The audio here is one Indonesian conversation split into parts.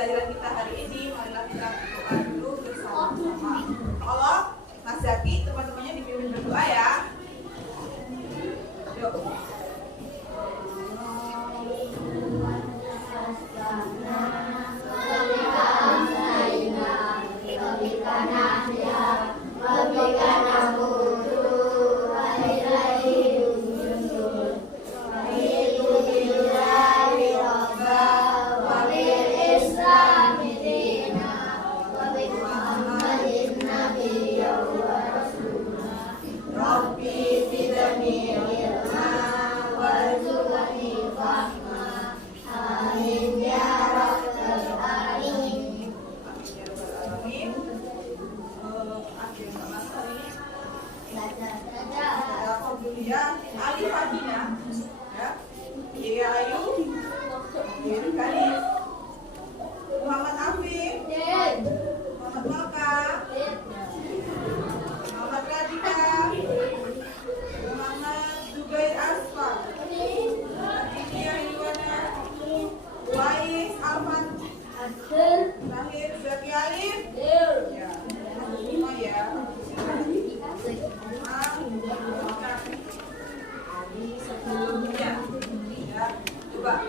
pembelajaran kita hari ini, marilah kita berdoa dulu bersama-sama. Kalau Mas Zaki, teman-temannya dipimpin berdoa ya. Yuk. Ali Fadina, ya, Iya Ayu, Dewi Kalif, Muhammad Afif, Muhammad Malka, Muhammad Radika, Muhammad Zubair Asfar, India Iwana, Wais Alman, Lahir Zaki Alif, ya, semua ya. Ya, coba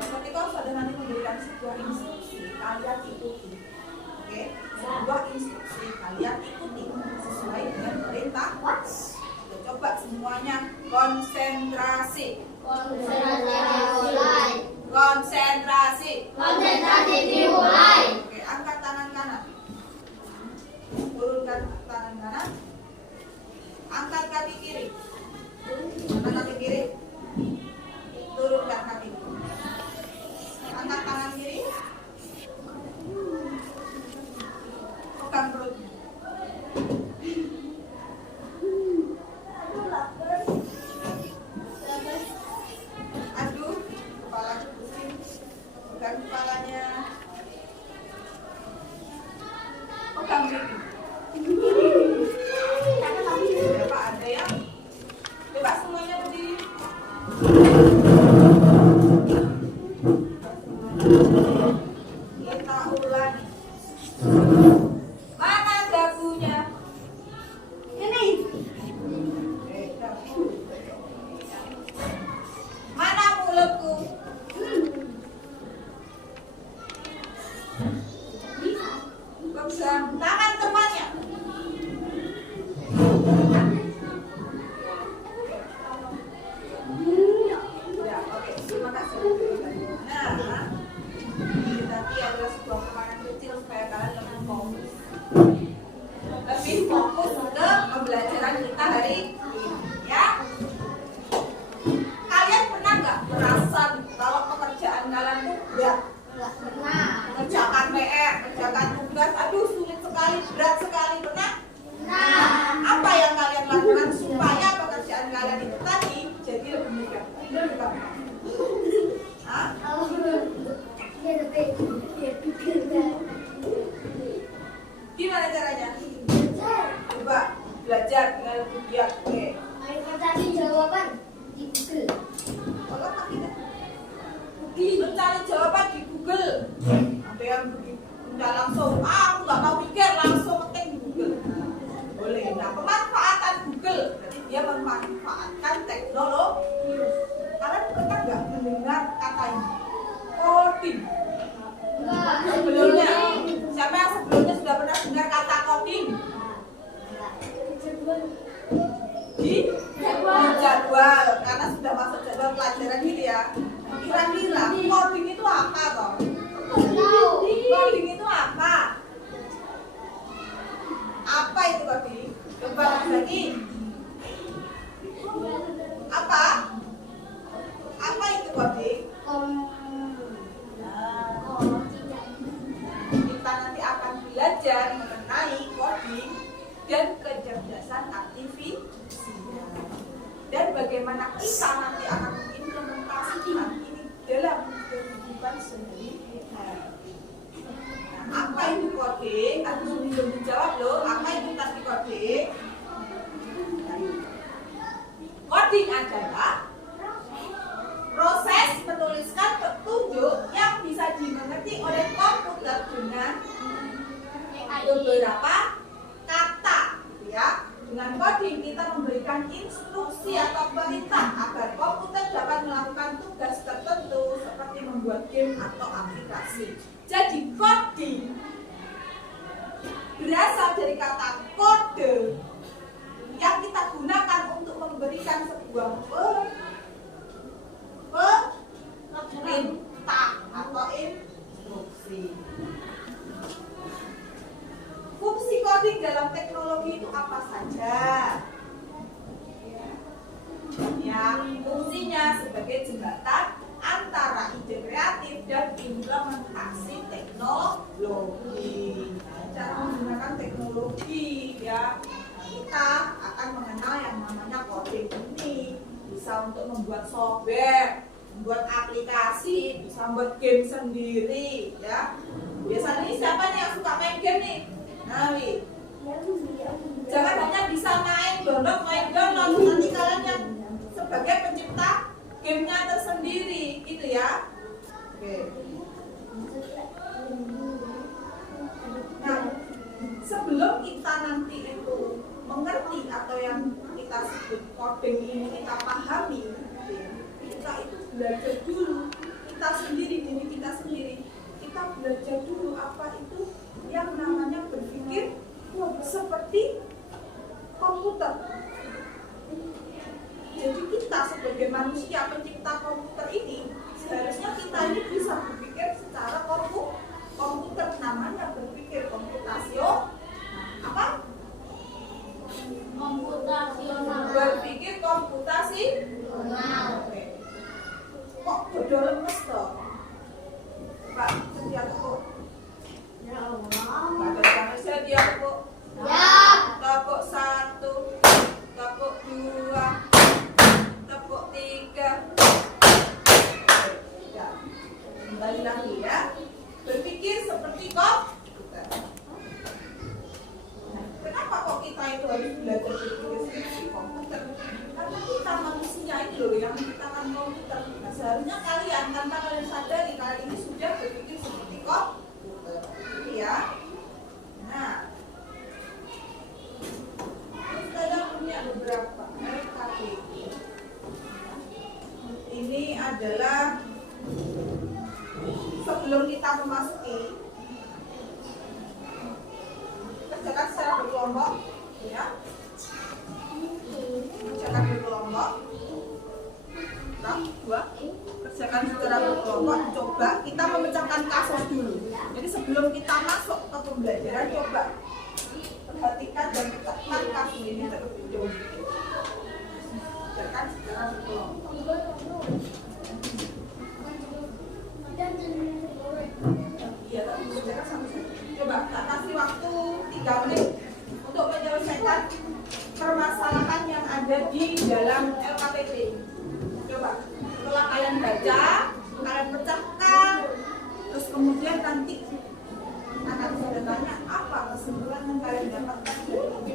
ketika saudara nanti memberikan sebuah instruksi, kalian ikuti. Oke, sebuah instruksi kalian ikuti sesuai dengan perintah. Coba semuanya konsentrasi. Konsentrasi dimulai. Oke, angkat tangan kanan. Turunkan tangan kanan. Angkat kaki kiri. Angkat kaki kiri. Turunkan kaki. Angkat tangan kiri. Pegang perutnya. Aduh, kepalanya pusing. Pegang kepalanya. Pegang kiri. Pak, ada yang? Coba semuanya berdiri. Kita ulangi. Mana dagunya? Ini. Mana mulutku? Pegang tangan temannya. Terima kasih. Nah, ini tadi adalah sebuah permainan kecil supaya kalian lebih fokus. Lebih fokus ke pembelajaran kita hari ini, ya. Kalian pernah nggak merasa kalau pekerjaan kalian tuh berat? Nggak pernah. Mengerjakan PR, mengerjakan tugas, aduh sulit sekali, berat sekali, pernah? Nah, apa yang kalian lakukan supaya pekerjaan kalian itu tadi jadi lebih mudah? Lebih gampang. Gimana caranya? Coba belajar dengan lebih giat. Oke. Mencari jawaban di Google. Kalau mencari jawaban di Google, ada yang udah langsung, aku nggak mau pikir, langsung ketik di Google. Boleh. Nah, pemanfaatan Google, berarti dia memanfaatkan teknologi. Kalian pernah nggak mendengar kata ini? Coding. Sebelumnya, siapa yang sebelumnya sudah pernah dengar kata coding? Di jadwal, karena sudah masuk jadwal pelajaran ini ya. Kira-kira coding itu apa toh? Coding itu apa? Apa itu coding? Coba lagi. Apa? Apa itu coding? membuat game atau aplikasi. Jadi coding berasal dari kata kode yang kita gunakan untuk memberikan sebuah perintah atau instruksi. Fungsi coding dalam teknologi itu apa saja? Ya, fungsinya sebagai jembatan antara ide kreatif dan implementasi teknologi. Cara menggunakan teknologi, ya, kita akan mengenal yang namanya coding ini. Bisa untuk membuat software, membuat aplikasi, bisa membuat game sendiri, ya. Biasanya ini siapa nih yang suka main game nih? Nah, jangan hanya bisa main download, nanti kalian yang sebagai pencipta gamenya tersendiri, gitu ya. Oke. Nah, sebelum kita nanti itu mengerti atau yang kita sebut coding ini kita pahami, kita itu belajar dulu kita sendiri, diri kita sendiri. Kita belajar dulu apa itu yang namanya berpikir seperti komputer. Jadi kita sebagai manusia pencipta komputer ini seharusnya kita ini bisa berpikir secara komputer, namanya berpikir komputasional. Apa? Komputasional. Berpikir komputasional. Kok bodoh lemes toh? Pak, sedia Bu. Ya Allah. Ada yang sedia Bu. Ya. Tepuk 1, tepuk 2, tepuk 3. Ya. Kembali lagi ya. Berpikir seperti komputer. Nah, kenapa kok kita itu harus belajar berpikir seperti komputer? Karena kita manusia ini loh yang menciptakan komputer. Nah, seharusnya kalian tanpa kalian sadari kalian ini sudah berpikir seperti komputer. Gitu ya. Nah, saya punya beberapa RKPD. Ini adalah sebelum kita memasuki, kerjakan secara berkelompok, ya. Kerjakan berkelompok. 2. Kerjakan secara berkelompok. Coba kita memecahkan kasus dulu. Jadi sebelum kita masuk ke pembelajaran, coba perhatikan dan pecahkan kasus ini terlebih dahulu. Kerjakan secara berkelompok. Iya, tapi kerjakan sama-sama. Coba tak kasih waktu 3 menit untuk menyelesaikan permasalahan yang ada di dalam LKPD. Coba setelah kalian baca, kalian pecahkan, terus kemudian nanti akan saya tanya apa kesimpulan yang kalian dapatkan dari ini.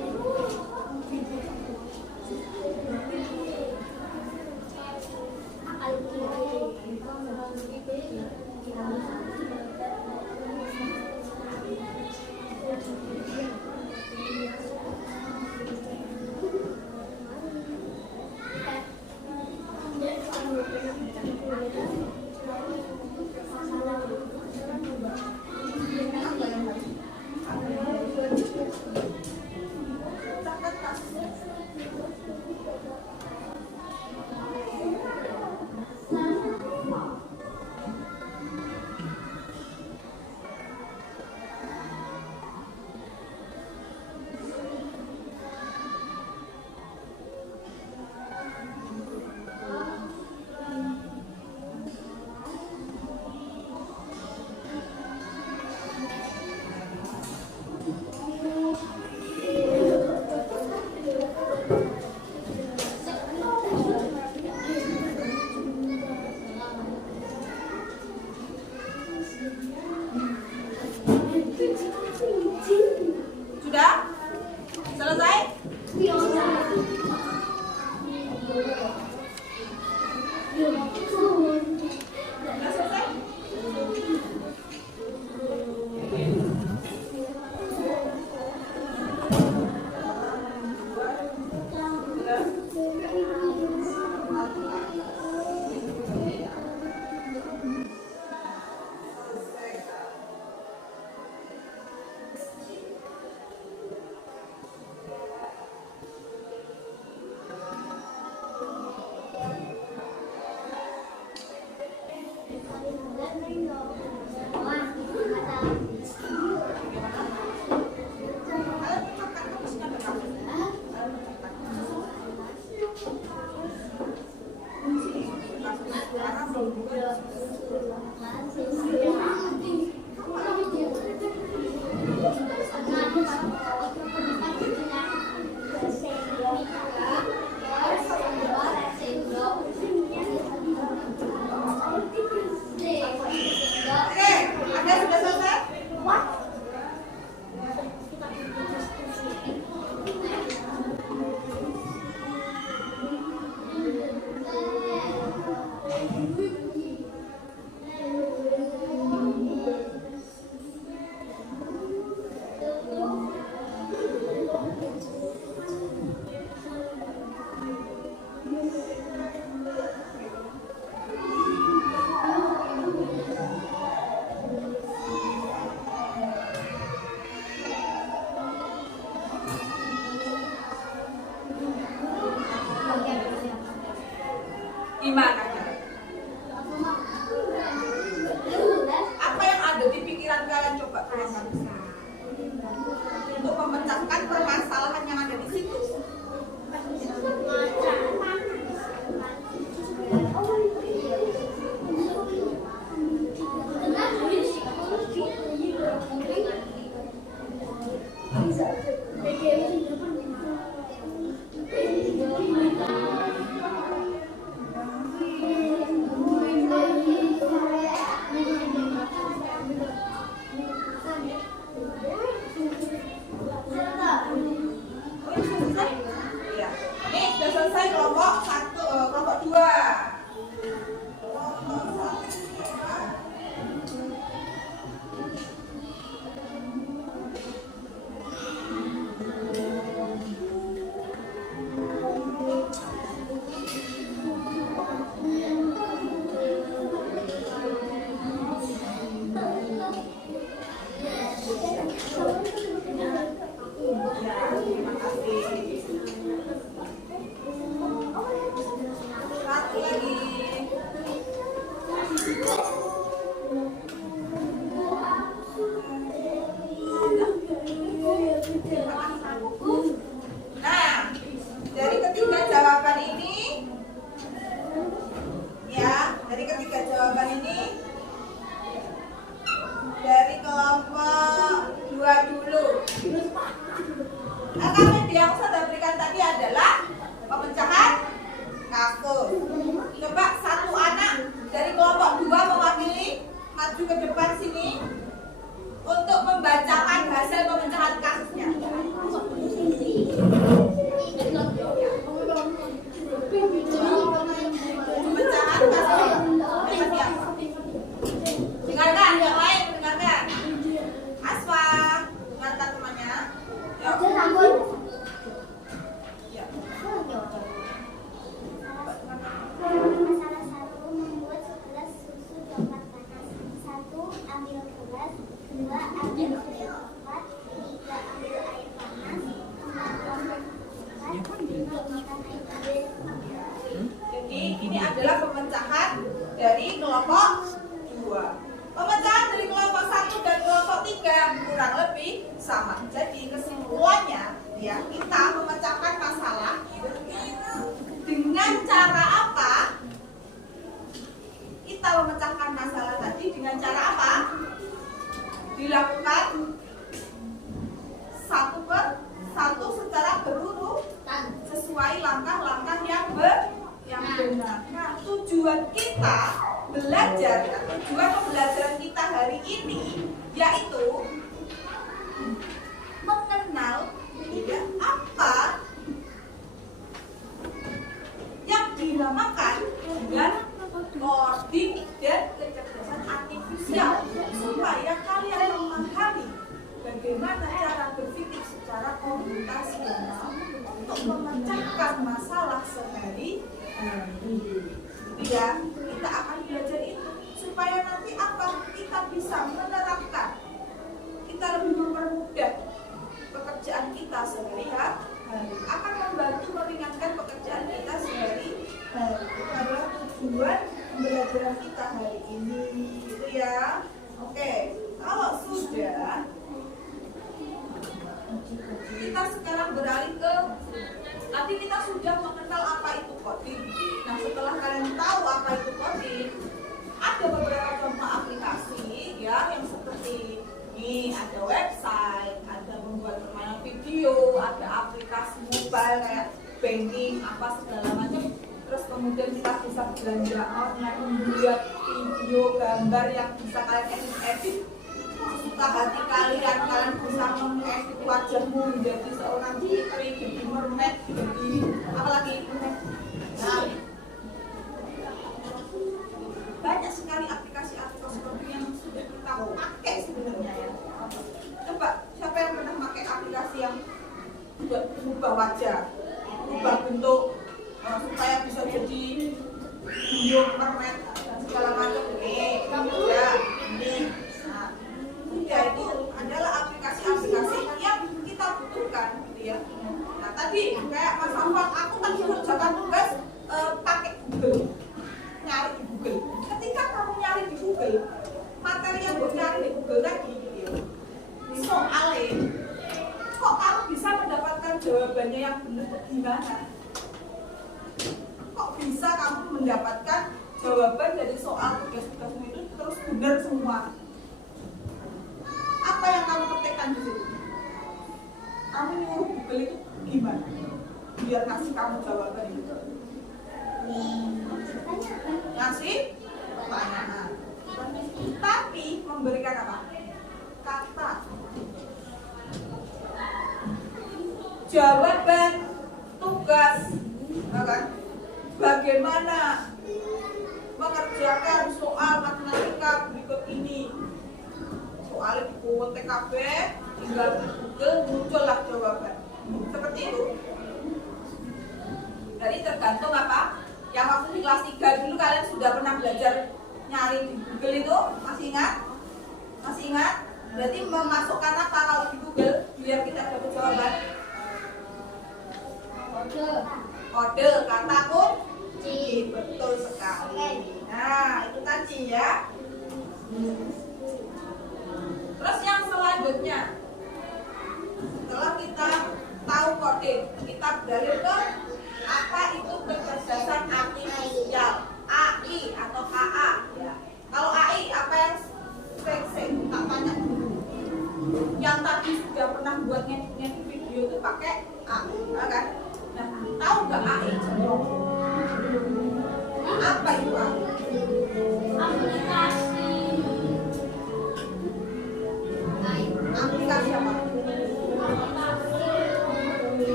Oke, Anda sudah selesai? Gimana? Apa yang ada di pikiran kalian coba tuliskan untuk memecahkan permasalahan yang ada di situ. Iya. Ini sudah selesai kelompok 1, kelompok 2. Kelompok 1. Satu lagi. Nah, dari ketiga jawaban ini, ya, dari ketiga jawaban ini, dari kelompok 2 dulu. Kami yang sudah berikan tadi adalah pemecahan kasus. Coba satu anak dari kelompok 2 mewakili maju ke depan sini untuk membacakan hasil pemecahan kasusnya. Pemecahan kasusnya. Dengarkan yang lain, dengarkan. Aswa, dengarkan temannya. Yuk. Ya. Masalah 1, membuat segelas susu coklat panas. 1. Ambil gelas. 2. Ambil susu coklat. 3. Ambil air panas. 4. Tuangkan susu coklat. 5. Makan air panas. Jadi ini adalah pemecahan dari kelompok 2. Pemecahan dari kelompok 1 dan kelompok 3 kurang lebih sama. Jadi kesimpulannya, ya, kita memecahkan masalah dengan cara apa? Kita memecahkan masalah tadi dengan cara apa? Dilakukan satu per satu secara berurutan sesuai langkah-langkah yang benar. Nah, tujuan kita belajar, tujuan pembelajaran kita hari ini yaitu mengenal, ya, apa yang dinamakan dengan coding dan kecerdasan artifisial, supaya kalian memahami bagaimana cara berpikir secara komputasional untuk memecahkan masalah sehari-hari. Ya, kita akan belajar itu supaya nanti apa? Kita bisa menerapkan, kita lebih mempermudah pekerjaan kita sehari-hari, akan membantu meringankan pekerjaan kita sehari-hari. Itu adalah tujuan pembelajaran kita hari ini, gitu ya. Oke, kalau sudah, kita sekarang beralih ke nanti kita sudah mengenal apa itu coding. Nah, setelah kalian tahu apa itu coding, ada beberapa contoh aplikasi ya yang seperti ini, ada website, ada membuat permainan video, ada aplikasi mobile kayak banking apa segala macam. Terus kemudian kita bisa belanja online, membuat video, gambar yang bisa kalian edit suka hati kalian bisa mengedit wajahmu menjadi seorang putri, jadi mermaid, jadi apa lagi? Nah, banyak sekali aplikasi-aplikasi yang sudah kita pakai sebenarnya ya. Coba siapa yang pernah pakai aplikasi yang buat berubah wajah, berubah bentuk supaya bisa jadi video mermaid dan segala macam. Ya, itu adalah aplikasi-aplikasi yang kita butuhkan gitu ya. Nah, tadi kayak Mas Afwan, aku kan mengerjakan tugas pakai Google, nyari di Google. Ketika kamu nyari di Google, materi yang kamu nyari di Google tadi gitu ya, soalnya kok kamu bisa mendapatkan jawabannya yang benar gimana? Kok bisa kamu mendapatkan jawaban dari soal tugas-tugasmu itu terus benar semua? Apa yang kamu ketikkan di situ? Kamu nyuruh Google itu gimana? Biar kasih kamu jawaban itu. Ngasih pertanyaan. Tapi memberikan apa? Kata. Jawaban tugas. Kan? Bagaimana mengerjakan soal matematika berikut ini? Soalnya di Google TKB, tinggal di Google muncullah jawaban. Seperti itu. Jadi tergantung apa? Yang waktu di kelas 3 dulu kalian sudah pernah belajar nyari di Google itu, masih ingat? Masih ingat? Berarti memasukkan apa kalau di Google biar kita dapat jawaban? Kode kata kunci. Betul sekali. Nah, itu tadi ya. Terus yang selanjutnya, setelah kita tahu coding, kita beralih ke apa itu kecerdasan artifisial, AI atau AA ya. Kalau AI apa yang saya tak tanya dulu. Yang tadi sudah pernah buat ngedit video itu pakai AI, kan? Nah, tahu nggak AI? Apa itu AI? Aplikasi apa?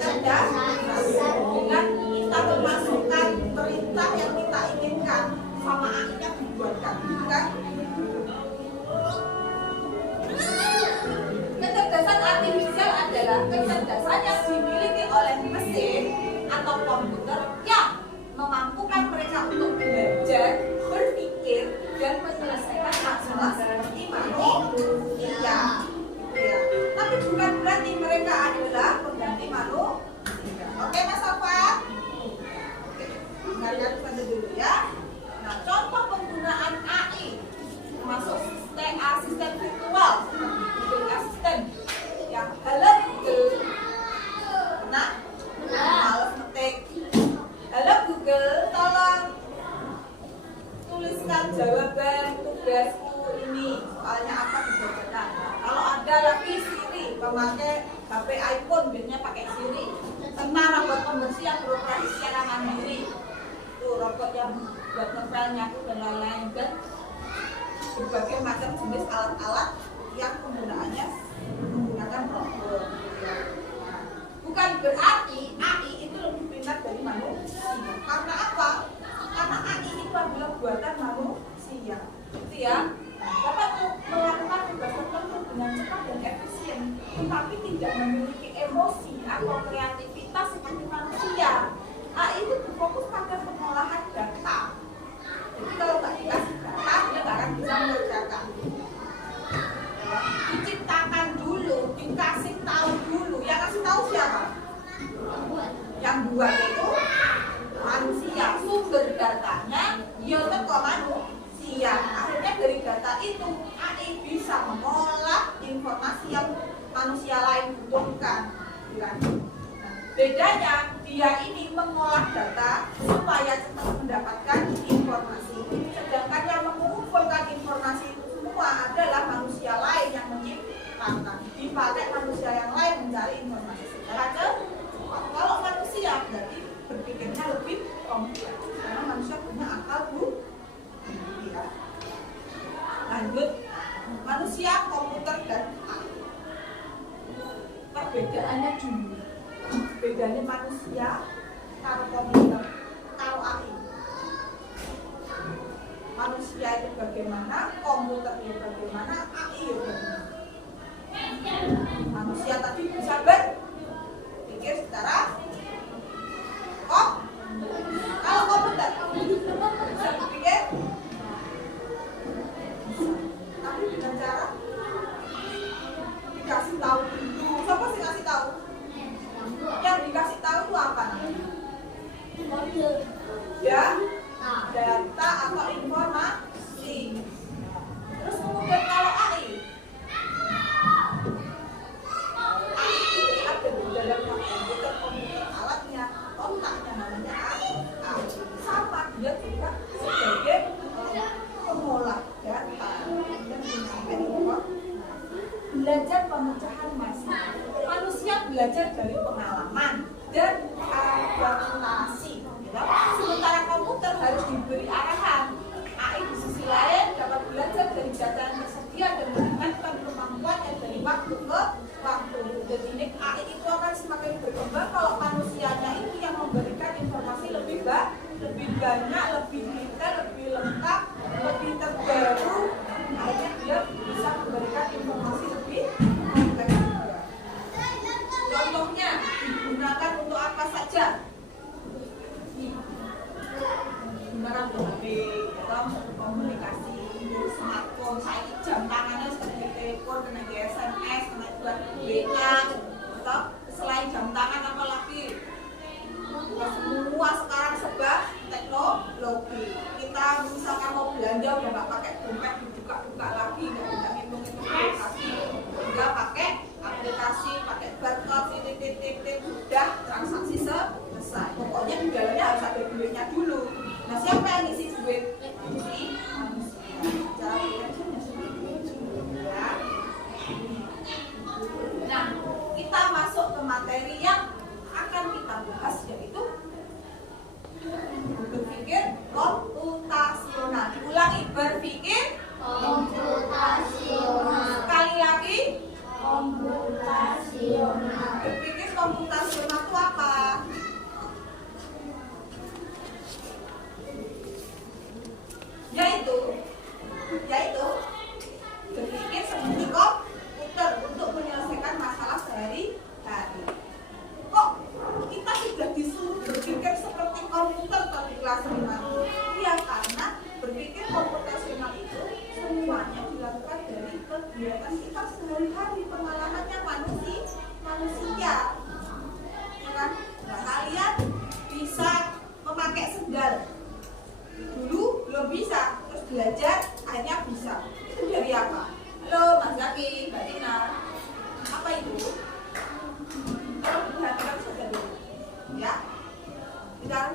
Cerdas dengan kita memasukkan perintah yang kita inginkan sama AI yang dibuatkan, kan? Kecerdasan artifisial adalah kecerdasan yang dimiliki oleh mesin atau komputer yang memampukan mereka untuk belajar, berpikir, dan menyelesaikan masalah seperti manusia. Ya. Tapi bukan berarti mereka adalah pengganti manusia. Oke, Mas Afwan? Oke, dengarkan saja dulu ya. Nah, contoh penggunaan AI termasuk asisten virtual, Google Assistant yang halo Google. Nah, males ngetik. Halo Google, tolong tuliskan jawaban tugasku ini. Soalnya apa dibacakan? Kalau ada lagi Siri, pemakai HP iPhone biasanya pakai Siri. Tentang robot pembersih yang beroperasi secara mandiri. Itu robot yang buat ngepel, nyapu dan lain-lain, dan berbagai macam jenis alat-alat yang penggunaannya menggunakan robot. Bukan berarti AI itu lebih pintar dari manusia. Karena apa? Karena AI itu adalah buatan manusia. Gitu ya. Dapat melakukan tugas tertentu dengan cepat dan efisien, tetapi tidak memiliki emosi atau kreativitas seperti manusia. AI itu berfokus pada pengolahan data. Jadi kalau nggak dikasih data, dia nggak akan bisa mengerjakan. Diciptakan dulu, dikasih tahu dulu. Yang kasih tahu siapa? Yang buat itu manusia. Sumber datanya ya teko manusia. Bedanya dia ini mengolah data supaya cepat mendapatkan informasi. Sedangkan yang mengumpulkan informasi itu semua adalah manusia lain yang menciptakan. Dipakai manusia yang lain mencari informasi secara cepat. Kalau manusia berarti berpikirnya lebih kompleks karena manusia punya akal ya. Lanjut, manusia, komputer, dan AI. Perbedaannya dulu. Bedanya manusia karo komputer karo AI. Manusia itu bagaimana, komputer itu bagaimana, AI itu bagaimana. Manusia tadi bisa berpikir secara kok. Kalau komputer bisa berpikir tapi dengan cara dikasih tahu dulu. Siapa sih kasih tahu? Yang dikasih tahu itu apa namanya? Ya, data atau informasi. Terus kemudian kalau AI ini ada di dalam komputer alatnya, otaknya namanya AI. Sama dia juga sebagai pengolah data dan belajar pemecahan masalah. Manusia belajar dari pengalaman dan adaptasi. Sementara komputer harus diberi arahan. AI di sisi lain dapat belajar dari data yang tersedia dan meningkatkan kemampuannya dari waktu ke waktu. Jadi ini AI itu akan semakin berkembang kalau manusianya itu yang memberikan informasi lebih banyak, lebih detail, lebih lengkap, lebih terbaru. Akhirnya dia bisa memberikan informasi lebih kompleks juga. Contohnya digunakan untuk apa saja? Digunakan untuk HP, komunikasi, smartphone, saya jam tangannya seperti telepon, kena SMS, kena buat WA, atau selain jam tangan apa lagi? Semua sekarang serba teknologi. Kita misalkan mau belanja udah nggak pakai dompet dibuka-buka lagi, nggak bisa ngitung-ngitung lagi, udah pakai aplikasi, pakai barcode, titik-titik, sudah transaksi selesai. Pokoknya di dalamnya harus ada duitnya dulu. Nah, siapa yang ngisi duit? Ngisi manusia. Cara pikirnya seperti itu ya. Nah, kita masuk ke materi yang akan kita bahas, yaitu berpikir komputasional. Diulangi, berpikir komputasional. Sekali lagi, komputasional. Berpikir komputasional itu apa? Yaitu berpikir seperti komputer untuk menyelesaikan masalah sehari-hari. Kok kita sudah disuruh berpikir seperti komputer di kelas 5? Ya, karena berpikir komputasional itu semuanya dilakukan dari kegiatan kita sehari-hari, pengalamannya manusia. Kan? Nah, kalian bisa memakai sendal. Dulu belum bisa, terus belajar akhirnya bisa. Itu dari apa? Halo Mas Zaki, Mbak Tina. Apa itu? Kalau perhatikan saja dulu, ya. Bicara.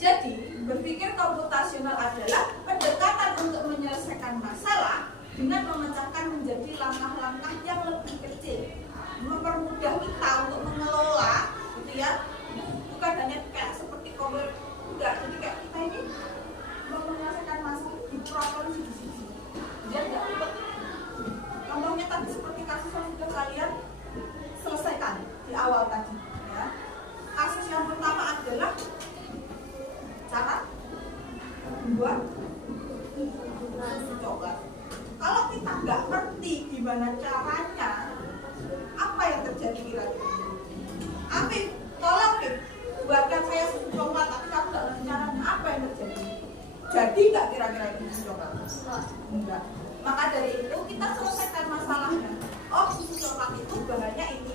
Jadi, berpikir komputasional adalah pendekatan untuk menyelesaikan masalah dengan memecahkan menjadi langkah-langkah yang lebih kecil, mempermudah kita untuk mengelola, gitu ya. Bukan hanya kayak seperti komputer, enggak. Jadi kayak kita ini mau menyelesaikan masalah di problem sisi-sisi. Dia enggak ribet. Contohnya tadi seperti kasus yang sudah kalian selesaikan di awal tadi, ya. Kasus yang pertama adalah cara membuat susu coklat. Kalau kita nggak ngerti gimana caranya, apa yang terjadi kira-kira? Afif, tolong Afif, buatkan saya susu coklat, tapi kamu nggak ngerti caranya, apa yang terjadi? Jadi nggak kira-kira itu susu coklat? Enggak. Maka dari itu kita selesaikan masalahnya. Oh, susu coklat itu bahannya ini.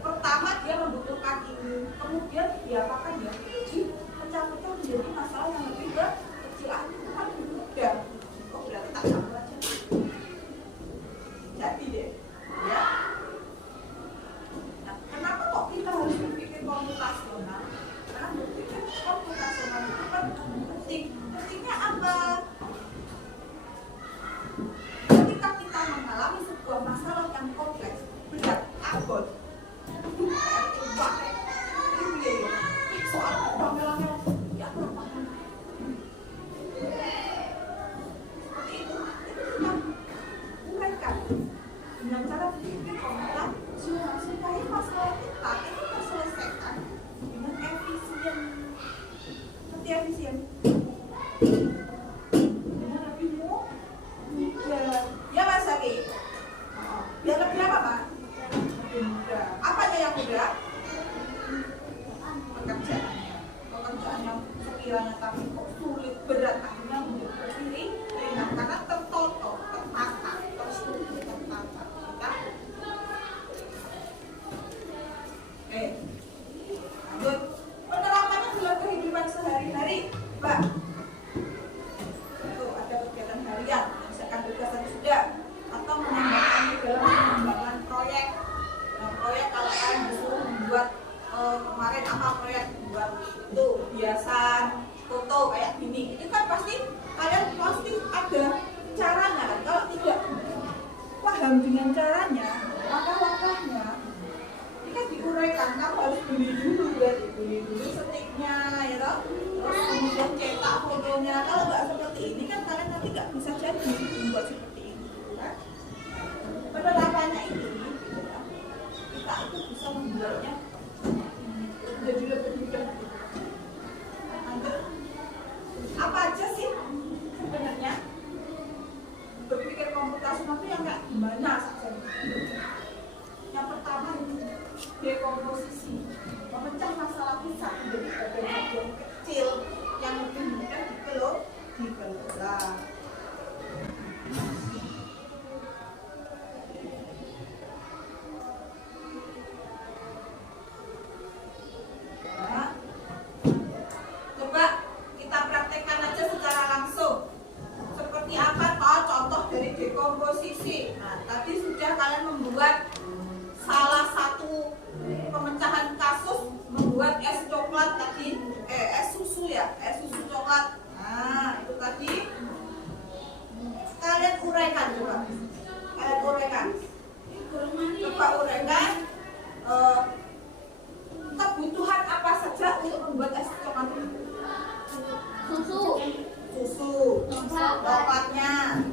Pertama dia membutuhkan ini, kemudian diapakan ya? Pecah-pecah menjadi masalah yang lebih kecil. Itu kan mudah. Oh, berarti tak campur aja. kiranya tapi kok sulit berat akhirnya menjadi berdiri ringan karena tertata, tertata, terstruktur, tertata. Ya? Oke, lanjut. Penerapannya dalam kehidupan sehari-hari, Mbak. Itu ada kegiatan harian, misalkan tugas tadi sudah, atau menambahkannya dalam pengembangan proyek. Nah, proyek kalau kalian disuruh membuat kemarin apa proyek buat itu hiasan foto kayak gini, ini kan pasti kalian pasti ada caranya kan. Kalau tidak paham dengan caranya, langkah-langkahnya ini kan diuraikan. Kamu harus beli dulu, berarti beli dulu stiknya ya toh, terus kemudian cetak fotonya. Kalau nggak seperti ini kan kalian nanti nggak bisa jadi membuat seperti ini kan. Penerapannya ini gitu ya, kita itu bisa membuatnya jadi lebih mudah. Apa aja sih sebenarnya berpikir komputasional itu yang kayak gimana saja? Yang pertama itu dekomposisi, memecah masalah besar menjadi bagian-bagian kecil yang lebih mudah dikelola. Dekomposisi. Nah, tadi sudah kalian membuat salah satu pemecahan kasus, membuat es coklat tadi, es susu ya, es susu coklat. Nah, itu tadi kalian uraikan coba. Kalian uraikan. Coba uraikan kebutuhan apa saja untuk membuat es coklat itu? Susu, coklatnya,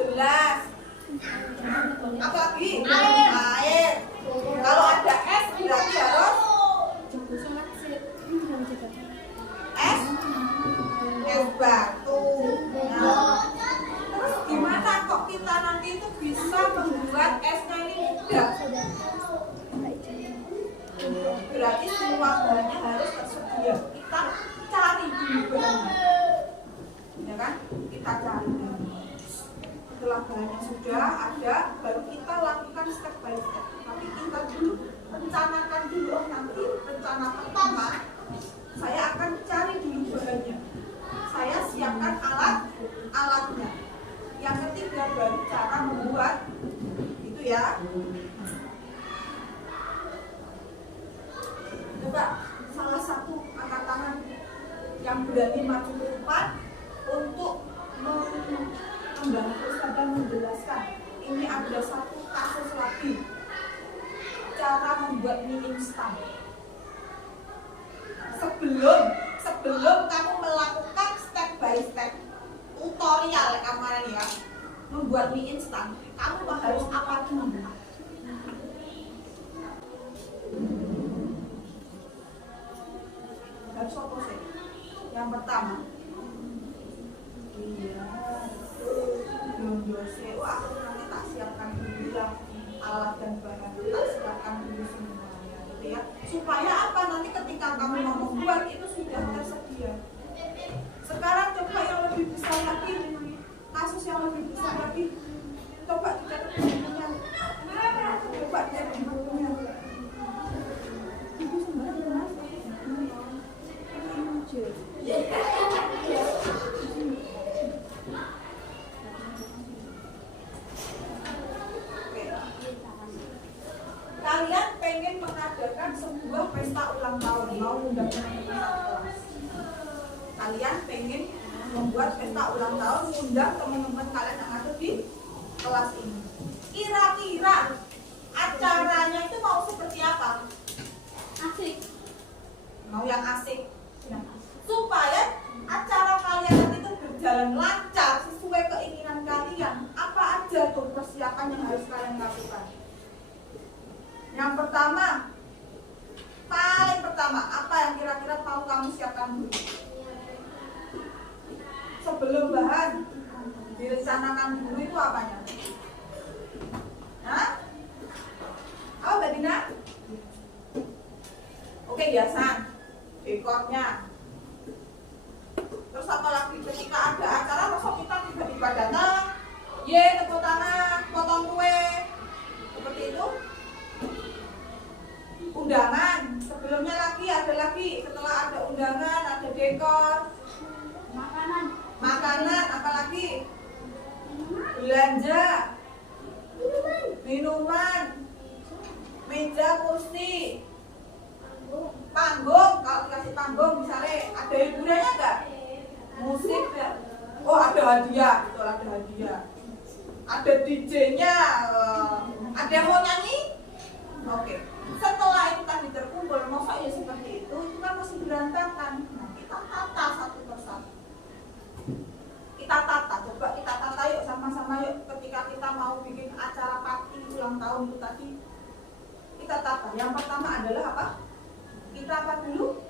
gelas, apa lagi? Air. Kalau ada es berarti harus es batu. Nah, terus gimana kok kita nanti itu bisa membuat esnya ini mudah? Berarti semua bahannya harus tersedia. Kita cari dulu bahannya, ya kan? Kita cari dulu. Setelah bahannya sudah ada, baru kita lakukan step by step. Tapi kita dulu rencanakan dulu. Oh, nanti rencana pertama saya akan cari dulu bahannya. Saya siapkan alatnya. Yang ketiga baru cara membuat itu ya. Coba salah satu angkat tangan yang berani maju ke depan untuk membantu saya menjelaskan. Ini ada satu kasus lagi, cara membuat mie instan. Sebelum kamu melakukan step by step tutorial kemarin ya, membuat mie instan, kamu harus apa dulu? Harus apa sih? Yang pertama, belum dosa. Wah, nanti tak siapkan dulu yang alat dan bahan, tak siapkan dulu semuanya, gitu ya. Supaya apa? Nanti ketika kamu mau membuat itu sudah tersedia. Sekarang coba yang lebih besar lagi, kasus yang lebih besar lagi. Coba dicatat bukunya. Coba dicatat bukunya. Ibu sebenarnya mas. Kalian pengen mengadakan sebuah pesta ulang tahun, mau undang teman-teman kelas. Kalian pengen membuat pesta ulang tahun, undang teman-teman kalian yang ada di kelas ini. Kira-kira acaranya itu mau seperti apa? Asik. Mau yang asik. Nah, supaya acara kalian nanti itu berjalan lancar sesuai keinginan kalian, apa aja tuh persiapan yang harus kalian lakukan? Yang pertama, paling pertama, apa yang kira-kira mau kamu siapkan dulu? Sebelum bahan direncanakan dulu itu apanya? Hah? Apa Mbak Dina? Oke, hiasan, dekornya, apalagi ketika ada acara, masa kita tiba-tiba datang, ye tepuk tangan, potong kue, seperti itu. Undangan, sebelumnya lagi ada lagi, setelah ada undangan, ada dekor, makanan, apalagi belanja, minuman, meja, kursi, panggung. Kalau dikasih panggung misalnya ada hiburannya enggak? Musik ya? Oh ada hadiah, betul ada hadiah. Ada DJ-nya, ada yang mau nyanyi? Oke. Setelah itu tadi terkumpul, masa ya seperti itu kan masih berantakan. Nah, kita tata satu persatu. Kita tata, coba kita tata yuk sama-sama yuk. Ketika kita mau bikin acara party ulang tahun itu tadi, kita tata. Yang pertama adalah apa? Kita apa dulu?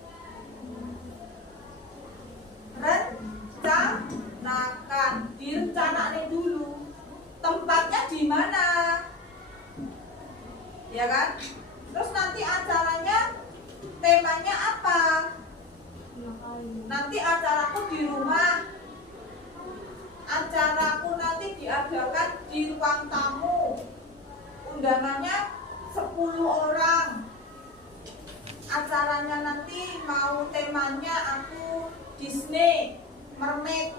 Rencanakan, direncanain dulu. Tempatnya di mana? Ya kan? Terus nanti acaranya, temanya apa? Nanti acaraku di rumah. Acaraku nanti diadakan di ruang tamu. Undangannya 10 orang. Acaranya nanti mau temanya aku Disney, Mermaid.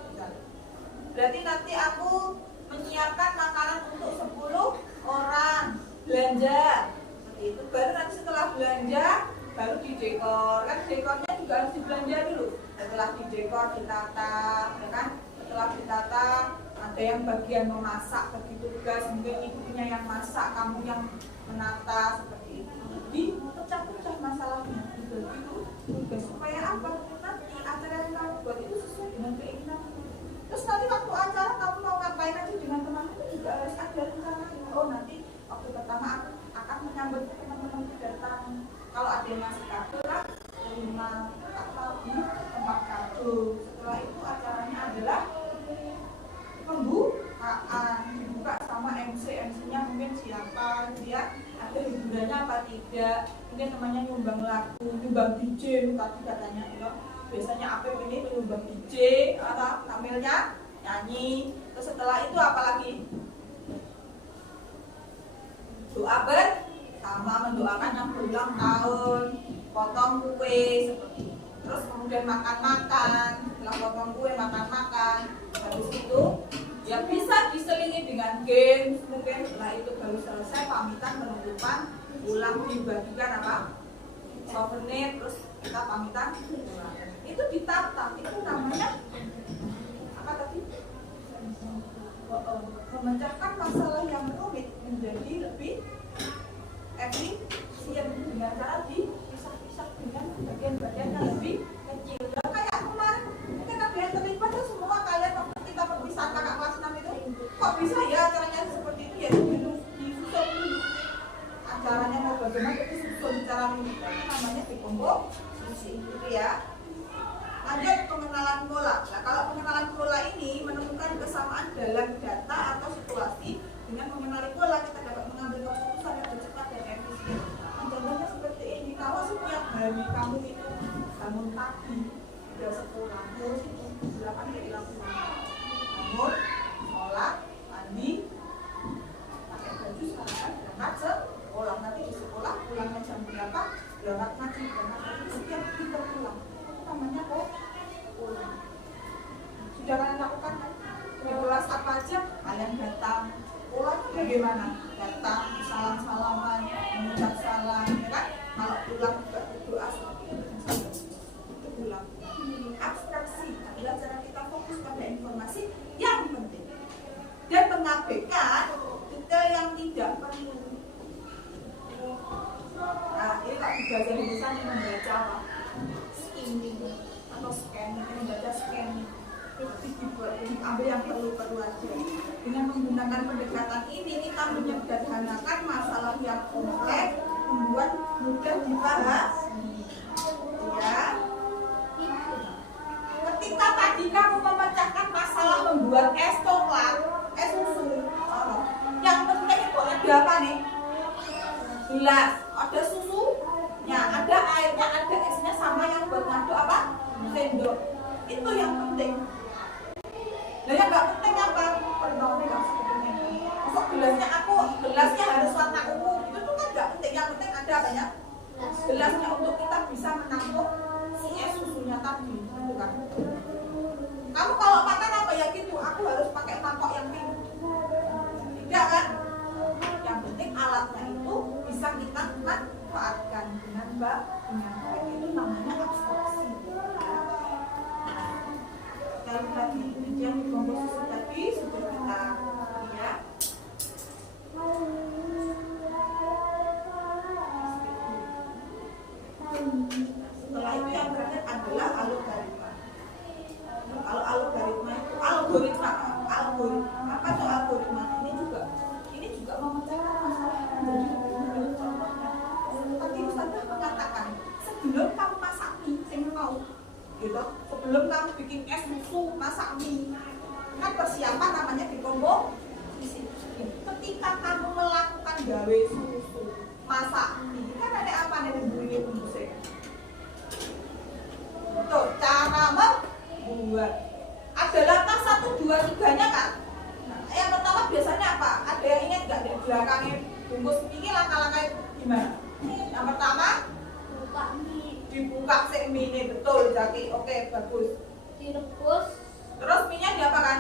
Berarti nanti aku menyiapkan makanan untuk 10 orang. Belanja. Seperti itu. Baru nanti setelah belanja baru didekor. Kan dekornya juga harus dibelanja dulu. Setelah didekor, ditata, ya kan? Setelah ditata, ada yang bagian memasak, bagi tugas, mungkin ibunya yang masak, kamu yang menata, seperti itu. Jadi pecah-pecah masalahnya, dibagi tugas supaya apa? Nanti acara yang kamu buat itu sesuai dengan keinginan. Terus nanti waktu acara kamu mau ngapain aja dengan teman-teman juga harus ada rencana. Oh nanti waktu pertama aku akan menyambut teman-temanku datang. Kalau ada yang ngasih kado kan terima atau di tempat kado. Setelah itu acaranya adalah pembukaan, dibuka sama MC-nya mungkin siapa gitu ya, ada hiburannya apa tidak, mungkin namanya nyumbang lagu, nyumbang DJ tadi katanya ya. Biasanya apa ini nyumbang DJ atau tampilnya nyanyi. Terus setelah itu apalagi doa sama mendoakan yang berulang tahun, potong kue seperti itu. Terus kemudian makan-makan, setelah potong kue makan-makan, habis itu ya bisa diselingi dengan games, mungkin setelah itu baru selesai pamitan penutupan, pulang dibagikan apa? Souvenir, terus kita pamitan pulang. Itu ditata, itu namanya apa tadi? Memecahkan masalah yang rumit menjadi lebih efisien dengan cara dipisah-pisah dengan bagian-bagian yang lebih kecil. Ya, kayak kemarin mungkin ada yang terlibat ya semua kalian waktu kita perpisahan kakak kelas 6 itu, kok bisa ya acaranya seperti itu ya, disusun dulu acaranya mau bagaimana, itu susun cara namanya dikomposisi gitu ya. Lanjut pengenalan pola. Nah kalau pengenalan pola ini menemukan kesamaan dalam data atau situasi. Dengan mengenali pola kita dapat mengambil keputusan yang cepat dan efisien. Contohnya seperti ini, kalau setiap hari kamu itu bangun pagi sudah sekolah, terus itu silakan dilakukan. Bangun, sholat, mandi, pakai baju sekarang berangkat sekolah. Nanti di sekolah pulangnya jam berapa? Berangkat ngaji, setiap kita pulang. Itu namanya kok pulang. Sudah kalian lakukan kan? Di kelas apa aja kalian datang. Polanya bagaimana? Datang, salam-salaman, mengucap salam, ya kan? Kalau pulang juga berdoa seperti itu. Itu pulang. Abstraksi adalah cara kita fokus pada informasi yang penting dan mengabaikan detail yang tidak perlu. Nah, ini kalau di bahasa Indonesia ini membaca apa? Skimming atau scanning, membaca scanning. Ambil yang perlu-perlu aja. Dengan menggunakan pendekatan ini kita menyederhanakan masalah yang kompleks, membuat mudah dipahami. Ya. Ketika tadi kamu memecahkan masalah membuat es coklat, es susu, yang penting itu ada apa nih? Gelas, ada susunya, ada airnya, ada esnya, sama yang buat ngaduk apa? Sendok. Itu yang penting. Dan yang nggak penting apa? Pernomnya nggak usah penting. Masuk gelasnya harus warna ungu. Itu tuh kan nggak penting. Yang penting ada apa ya? Gelasnya untuk kita bisa menampung si es susunya tadi, gitu kan? Kamu kalau makan apa ya gitu? Aku harus pakai mangkok yang pink. Tidak kan? Yang penting alatnya itu bisa kita manfaatkan dengan baik. Itu namanya abstraksi. Kita lihat ini yang komposisi tadi sudah kita lihat. Setelah itu yang terakhir adalah algoritma. Kalau algoritma itu algoritma. Apa itu algoritma? Ini juga memecahkan masalah menjadi lebih contohnya. Tadi Ustazah mengatakan sebelum kamu masak mie, saya mau gitu. Sebelum kamu bikin es susu, masak mie, kan persiapan namanya dikomposisi. Ketika kamu melakukan gawe susu, masak mie, kan ada apa nih bunyi bungkusnya? Betul, cara membuat. Ada langkah 1, 2, 3-nya kan? Nah, yang pertama biasanya apa? Ada yang ingat nggak di belakangnya bungkus ini langkah-langkahnya gimana? Yang pertama, buka mie, dibuka sik mie, betul Zaki. Oke, bagus. direbus, Terus mie-nya diapakan?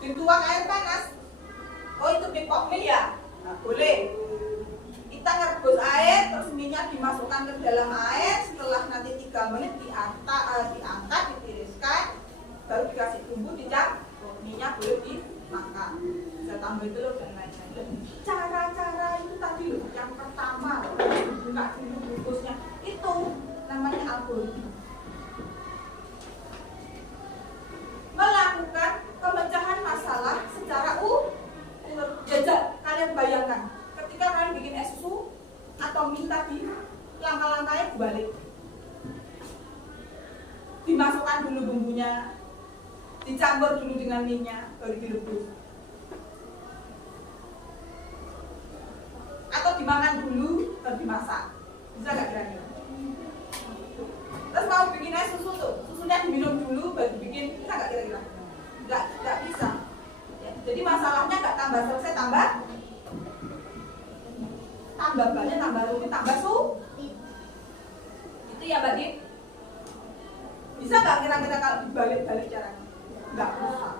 Dituang air panas. Oh, itu pipa mie ya? Nah, boleh. Kita ngerebus air, terus mie-nya dimasukkan ke dalam air. Setelah nanti 3 menit diangkat, ditiriskan, baru dikasih bumbu, dicampur. Mie-nya boleh dimakan. Bisa tambah telur dan lain-lain. Cara-cara itu tadi loh, yang pertama buka dulu bungkusnya, itu namanya algoritma. Melakukan pemecahan masalah secara jajak. Kalian bayangkan ketika kalian bikin es susu atau mie tadi, langkah-langkahnya dibalik. Dimasukkan dulu bumbunya, dicampur dulu dengan mie-nya, baru direbus. Atau dimakan dulu, baru dimasak. Bisa nggak kira-kira? Terus mau bikin es susu tuh, susunya diminum dulu, baru bikin. Bisa nggak kira-kira? Nggak bisa. Ya, jadi masalahnya nggak tambah selesai, tambah banyak, tambah rumit, tambah sulit. Itu ya Mbak Din. Bisa nggak kira-kira kalau dibalik-balik caranya? Nggak bisa.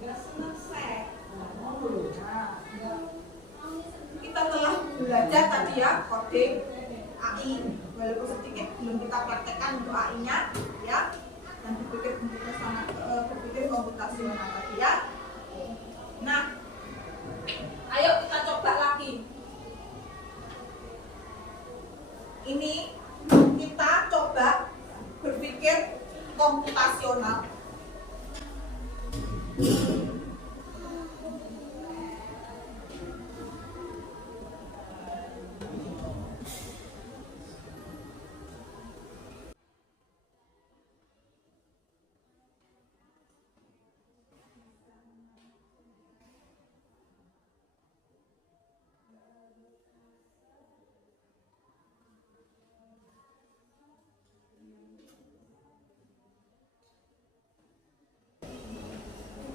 Nggak selesai. Kita telah belajar tadi ya coding AI, walaupun sedikit belum kita praktekkan untuk AI-nya ya, dan berpikir komputasional tadi ya. Nah, ayo kita coba lagi. Ini kita coba berpikir komputasional.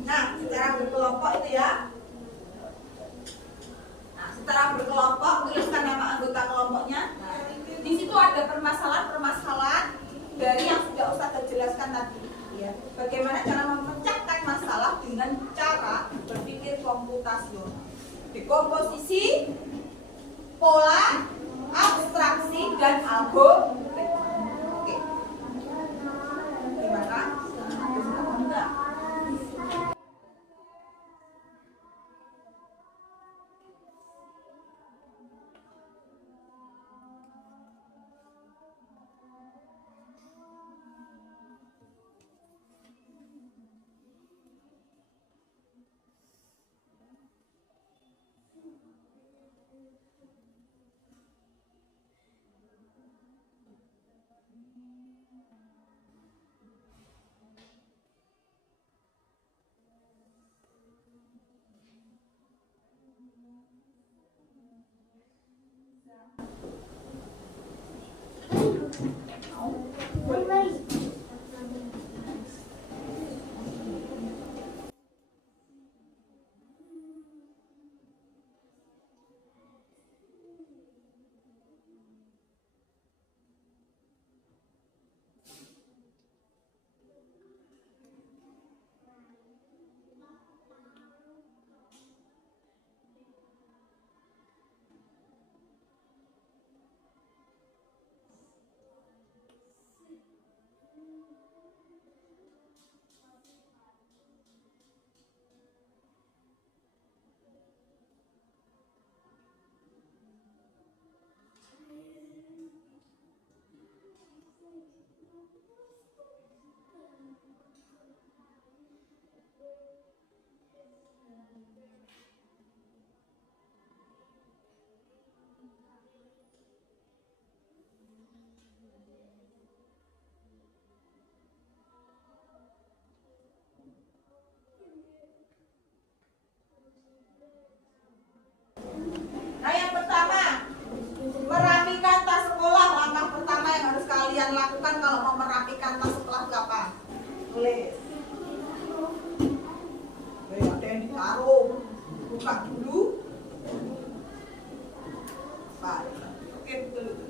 Nah, secara berkelompok itu ya. Nah, secara berkelompok tuliskan nama anggota kelompoknya. Di situ ada permasalahan-permasalahan dari yang sudah Ustaz jelaskan tadi. Ya. Bagaimana cara memecahkan masalah dengan cara berpikir komputasional. Dekomposisi, pola, abstraksi, dan algoritma. Oke. Gimana? Enggak. Nah, yang pertama, merapikan tas sekolah. Langkah pertama yang harus kalian lakukan kalau mau merapikan tas sekolah itu apa? Tulis. Ada yang ditaruh. Buka dulu. Baik. Oke, betul.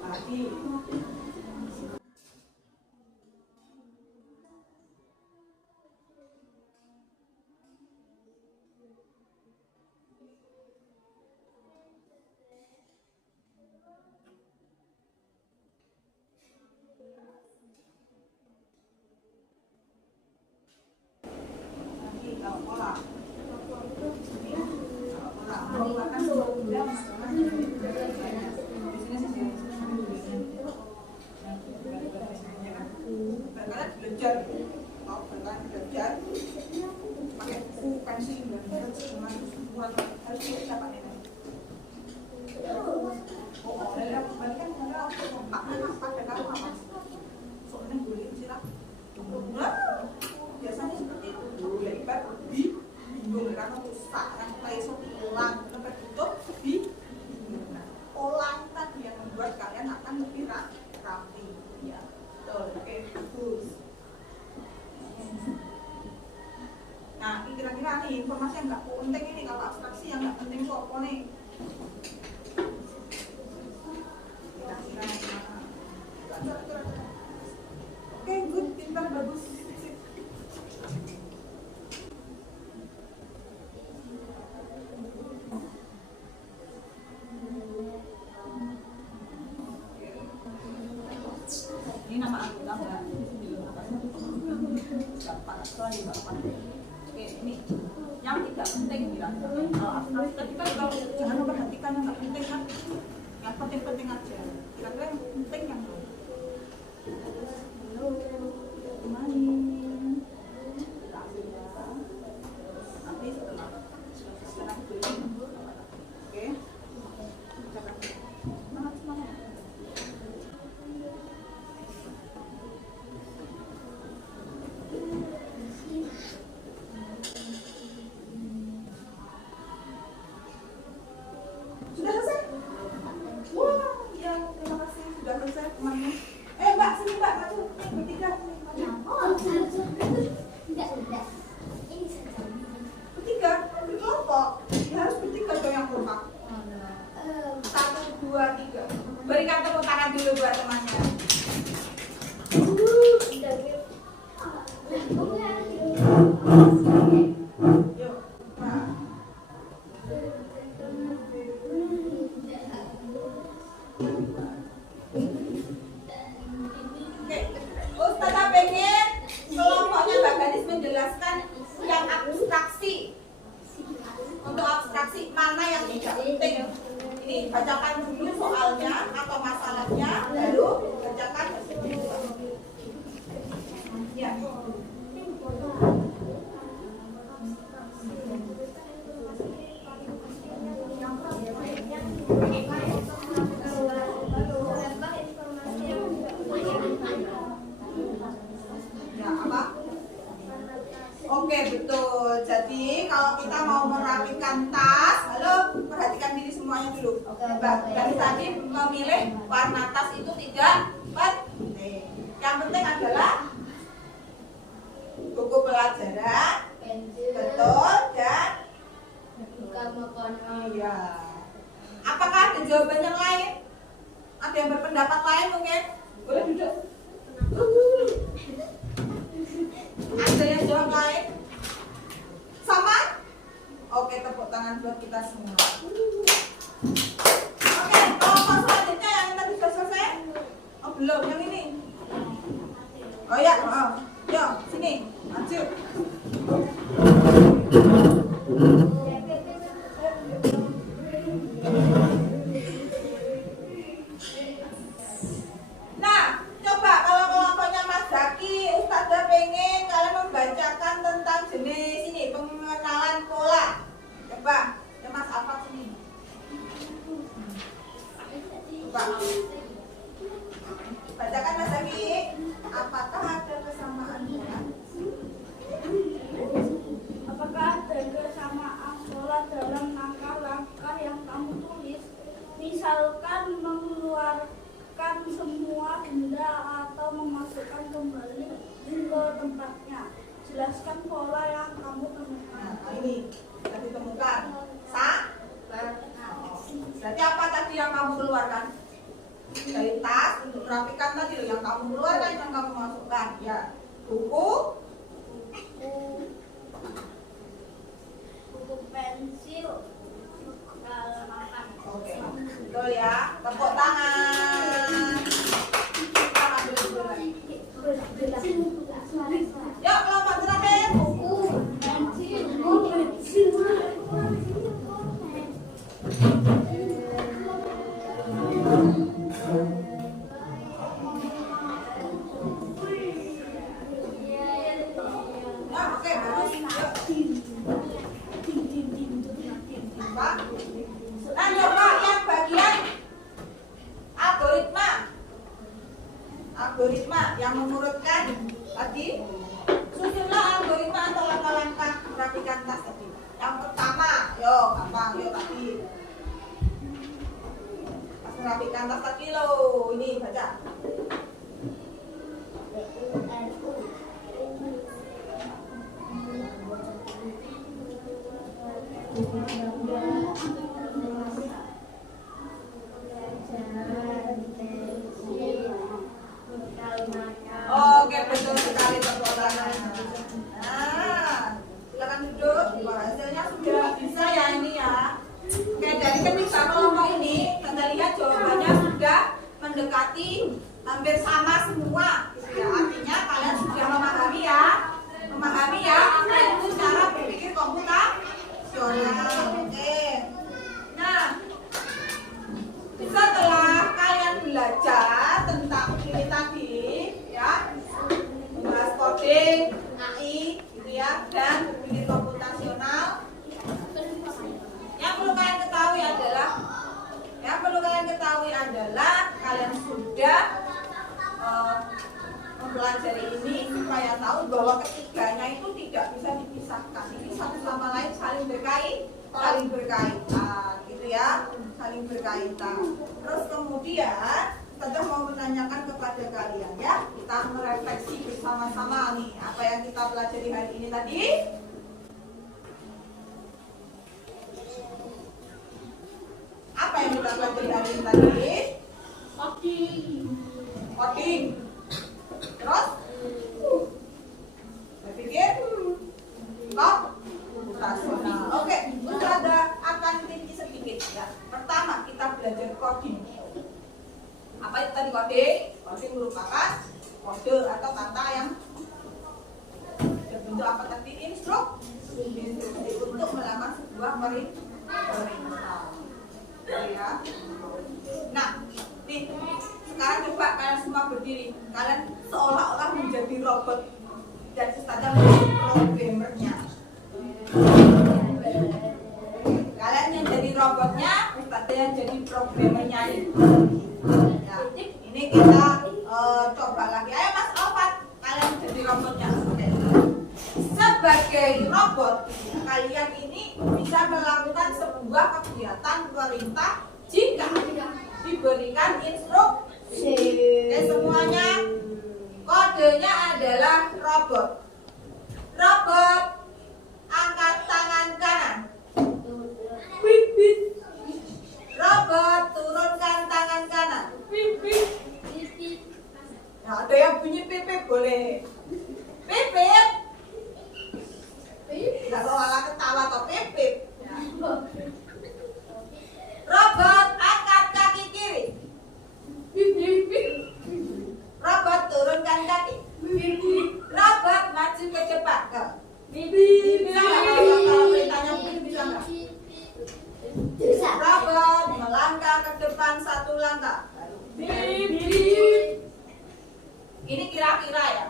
Lagi. Kalau pola, kan kalian belajar, kalau kalian belajar pakai buku, pensil, dan buat harus dapat ini. Oh, ada kan pada kamu apa? Soalnya boleh silah. Biasanya seperti itu. Ya ibarat bingung karena rusak, karena iso ulang, karena tertutup bingung. Ulang tadi yang membuat kalian akan lebih rapi. Ya, betul. Oke, bagus. Nah, ini kira-kira nih informasi yang nggak penting ini, kalau abstraksi yang nggak penting itu apa nih? Kira-kira oke, good, pintar, bagus. Ini nama anggota enggak? Oke, ini yang tidak penting kira-kira. Kalau abstraksi tadi kan kalau jangan memperhatikan yang nggak penting kan, yang penting-penting aja. Kira-kira yang penting yang nanti setelah oke, semangat. Sudah selesai? Wah, ya terima kasih sudah selesai temannya. Mbak, sini Mbak, maju. Bertiga. Enggak. Ini saja. Bertiga, berkelompok. Ya harus bertiga dong yang kompak. 1, 2, 3. Berikan tepuk tangan dulu buat temannya. Yuk. Nah. Oke, Ustazah pengen kelompoknya Mbak Gadis menjelaskan yang abstraksi. Untuk abstraksi mana yang tidak penting? Ini bacakan dulu soalnya atau masalahnya, baru bacakan ya. Ya, apa? Oke, betul. Jadi Jadi kalau kita mau merapikan tas, halo, perhatikan diri semuanya dulu. Dari tadi memilih warna tas itu tidak penting. Yang penting adalah buku pelajaran, betul, dan iya. Apakah ada jawaban yang lain? Ada yang berpendapat lain mungkin? Boleh duduk. Ada yang jawab lain? Sama? Oke, tepuk tangan buat kita semua. Oke, kelompok selanjutnya yang tadi sudah selesai? Oh belum, yang ini. Oh ya, yo, sini, maju. Nah, coba kalau kelompoknya Mas Zaki, Ustazah pengen kalian membacakan tentang jenis ini, pengenalan pola. Coba, ya Mas Alfa sini. Coba. Bacakan Mas Zaki. Apakah ada kesamaan pola? Apakah ada kesamaan pola dalam langkah-langkah yang kamu tulis? Misalkan mengeluarkan semua benda atau memasukkan kembali ke tempatnya. Jelaskan pola yang kamu temukan. Nah, ini sudah ditemukan. Berarti apa tadi yang kamu keluarkan? Dari tas untuk merapikan tadi yang kamu keluarkan, yang kamu masukkan. Ya, buku, pensil, oke, betul ya. Tepuk tangan. Kita ambil dulu lagi. Yuk, kelompok terakhir. Ya, oke, bagus. Yuk. Pak. Nah, coba yang bagian algoritma yang mengurutkan tadi. Susunlah algoritma atau langkah-langkah merapikan tas tadi. Yang pertama, yo gampang, yo tadi. Pas merapikan tas tadi lo, ini baca. Oke, betul sekali tepuk tangan. Nah, silakan duduk. Wah, hasilnya sudah bisa ya ini ya. Oke, dari ketiga kelompok ini kita lihat jawabannya sudah mendekati hampir sama semua. Gitu ya. Artinya kalian sudah memahami ya. Memahami ya apa itu cara berpikir komputasional. Oke. Nah, setelah kalian belajar tentang ini tadi ya, membahas coding, AI gitu ya, dan berpikir komputasional, yang perlu kalian ketahui adalah kalian sudah mempelajari ini supaya tahu bahwa ketiganya itu tidak bisa dipisahkan. Ini satu sama lain saling berkaitan gitu ya, saling berkaitan. Terus kemudian kita mau menanyakan kepada kalian ya, kita merefleksi bersama-sama nih apa yang kita pelajari hari ini tadi. Apa yang kita pelajari hari ini tadi? Coding. Terus berpikir komputasional. Oke, sudah akan rinci sedikit ya. Pertama kita belajar coding. Apa itu tadi coding? Coding merupakan kode atau kata yang berbentuk apa tadi? Instruksi untuk melakukan sebuah perintah. Ya. Nah, nih sekarang coba kalian semua berdiri. Kalian seolah-olah menjadi robot dan Ustazah menjadi programmernya. Kalian yang jadi robotnya, Ustazah yang jadi programmernya ini. Nah, ini kita coba lagi. Ayo Mas Alfat, kalian jadi robotnya. Oke. Sebagai robot, kalian kalian ini bisa melakukan sebuah kegiatan perintah jika diberikan instruksi. Oke, semuanya kodenya adalah robot. Robot, angkat tangan kanan. Robot, turunkan tangan kanan. Nah, ada yang bunyi pipip boleh. Pipip. Nggak mau malah ketawa atau pipip. Robot, angkat kaki kiri. Robot, turunkan kaki. Robot, maju ke depan. Bisa nggak kalau perintahnya bisa nggak? Robot, melangkah ke depan 1 langkah. Ini kira-kira ya.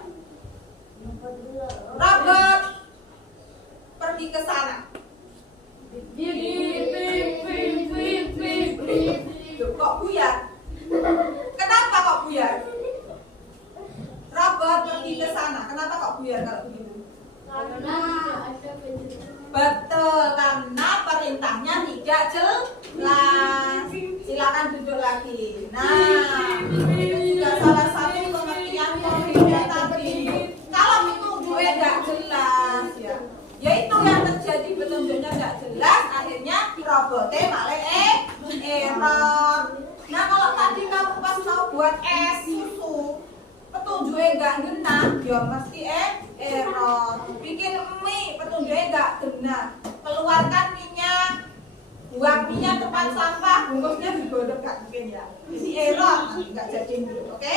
Robot, pergi ke sana. Loh, kok buyar? Kenapa kok buyar? Robot pergi ke sana. Kenapa kok buyar kalau begitu? Betul, karena perintahnya tidak jelas. Silakan duduk lagi. Nah, itu juga salah satu pengertian kodenya tadi. Kalau petunjuknya tidak jelas, yaitu yang terjadi petunjuknya tidak jelas, akhirnya robotnya malah error. Nah, kalau tadi kamu pas mau buat es susu, petunjuknya nggak kena, ya mesti error. Bikin mie, petunjuknya nggak kena, keluarkan minyak, buang minyak tempat sampah, bungkusnya digodok nggak mungkin ya. Ini error, nanti nggak jadi mie, oke?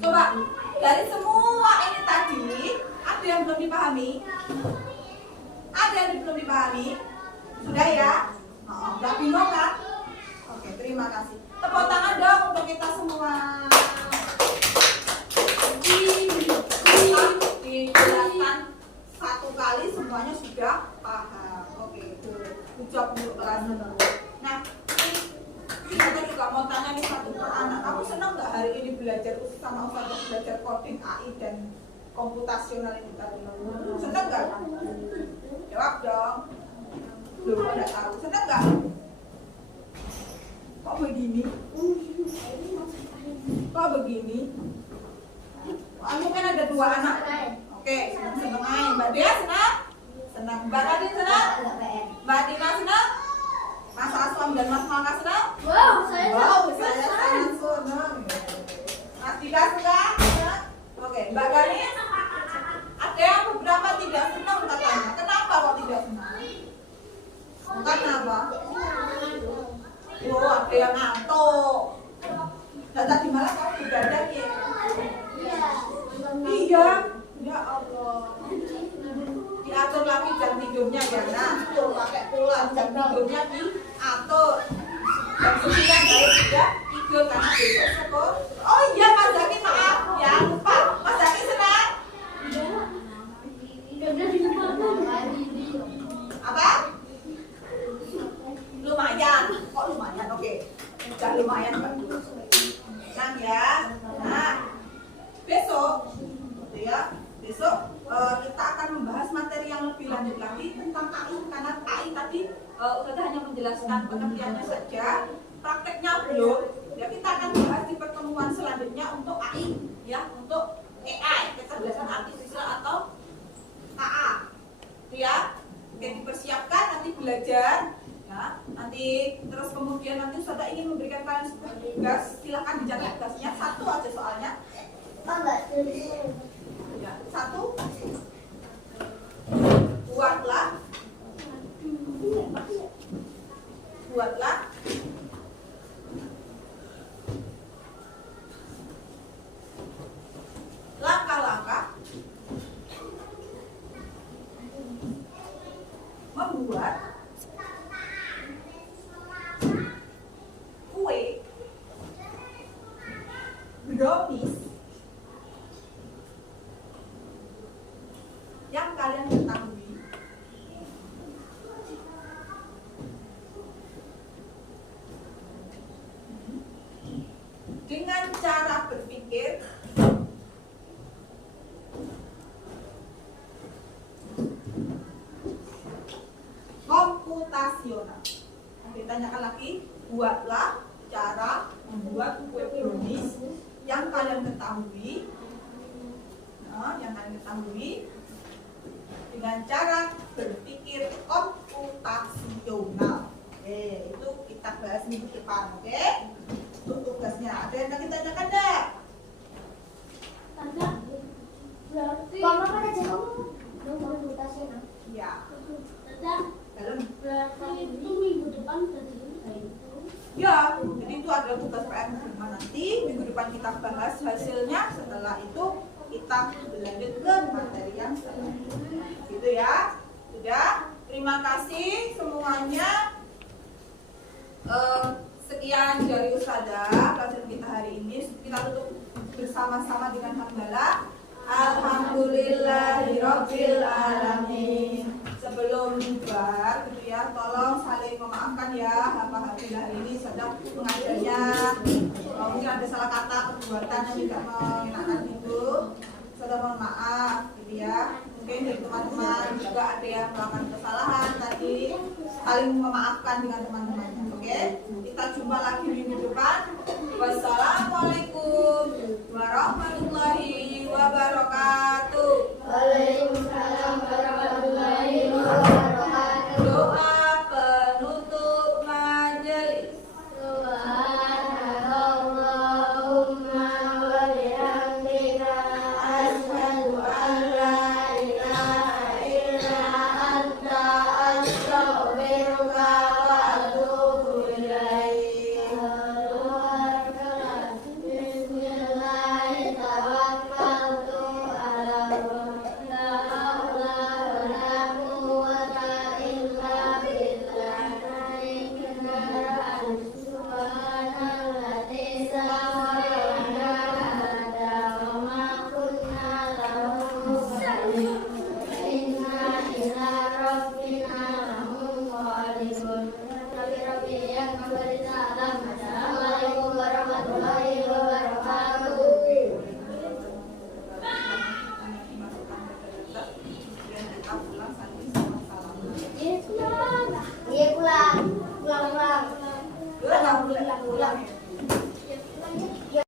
Coba dari semua ini tadi, ada yang belum dipahami? Ada yang belum dipahami? Sudah ya? Udah bingung kan? Oke, terima kasih. Tepuk tangan dong untuk kita semua. Dijelaskan 1 kali semuanya sudah paham. Oke, ucap untuk kelas. Nah, kita juga mau tanya nih satu per anak. Kamu senang nggak hari ini belajar sama Ustazah belajar coding AI dan komputasional ini tadi? Senang nggak? Jawab dong. Belum ada tahu. Senang nggak? Kok begini? Kok begini? Kamu kan ada 2 anak. Oke, senang aja. Mbak Dea senang? Senang. Mbak Radin senang? Mbak Dina senang? Mas Aslam dan Mas Mangka senang? Wow, saya sangat senang. Mas Dika senang? Oke, Mbak Ganis? Ada yang beberapa tidak senang katanya. Kenapa kok tidak senang? Kenapa? Oh, ada yang ngantuk. Dan tadi malam kamu begadang ya? Iya. Ya Allah. Diatur lagi jam tidurnya ya. Nah, tuh pakai pulang jam tidurnya diatur. Jam 9 baru tidak tidur karena besok sekolah. Oh iya Mas Zaki, maaf ya lupa. Mas Zaki senang? Apa? Lumayan. Kok lumayan? Oke. Udah lumayan bagus. Senang ya. Nah, besok ya. Besok kita akan membahas materi yang lebih lanjut lagi tentang AI, karena AI tadi Ustazah hanya menjelaskan pengertiannya saja, prakteknya belum. Ya, kita akan bahas di pertemuan selanjutnya untuk AI, ya, untuk AI, kecerdasan artifisial atau AA, ya. Oke, dipersiapkan nanti belajar, ya. Nanti terus kemudian nanti Ustazah ingin memberikan kalian sebuah tugas, silahkan dicatat tugasnya 1 aja soalnya. Ya, 1, buatlah langkah-langkah membuat kue brownies yang kalian ketahui dengan dengan cara berpikir komputasional. Ditanyakan lagi, buatlah cara membuat kue brownies yang kalian ketahui, dengan cara berpikir komputasional. Oke, itu kita bahas minggu depan. Oke, itu tugasnya. Ada yang lagi tanyakan enggak? Tanda berarti komputasional. Ya, Tanda dalam. berarti itu minggu depan berarti itu. Ya, jadi itu adalah tugas PR rumah nanti. Minggu depan kita bahas hasilnya. Setelah itu kita berlanjut ke materi yang selanjutnya. Gitu ya. Sudah. Terima kasih semuanya. Sekian dari Ustazah pelajaran kita hari ini. Kita tutup bersama-sama dengan hamdalah. Alhamdulillahirabbil alamin. Sebelum bubar gitu ya, tolong saling memaafkan ya. Alhamdulillah hari ini sedang mengajarnya mungkin ada salah kata, perbuatan yang tidak mengenakan itu. Sudah mohon maaf gitu ya. Mungkin dari teman-teman juga ada yang melakukan kesalahan tadi, saling memaafkan dengan teman-temannya. Oke, kita jumpa lagi minggu depan. Wassalamualaikum warahmatullahi wabarakatuh. Waalaikumsalam warahmatullahi wabarakatuh. Doa penutup majelis. Subhanallahumma wa bihamdika asyhadu an la ilaha illa anta astaghfiruka wa atubu ilaik. Bismillahirrahmanirrahim. La haula wa la quwwata illa billah. Subhanalladzi sakhkhara hada wa ma kunna lahu muqrinin. Inna ila rabbina lamunqalibun. Rabbi yang memberi salam. Assalamualaikum warahmatullahi wabarakatuh. Kemudian kita pulang saling salam. Iya pulang. Pulang ya.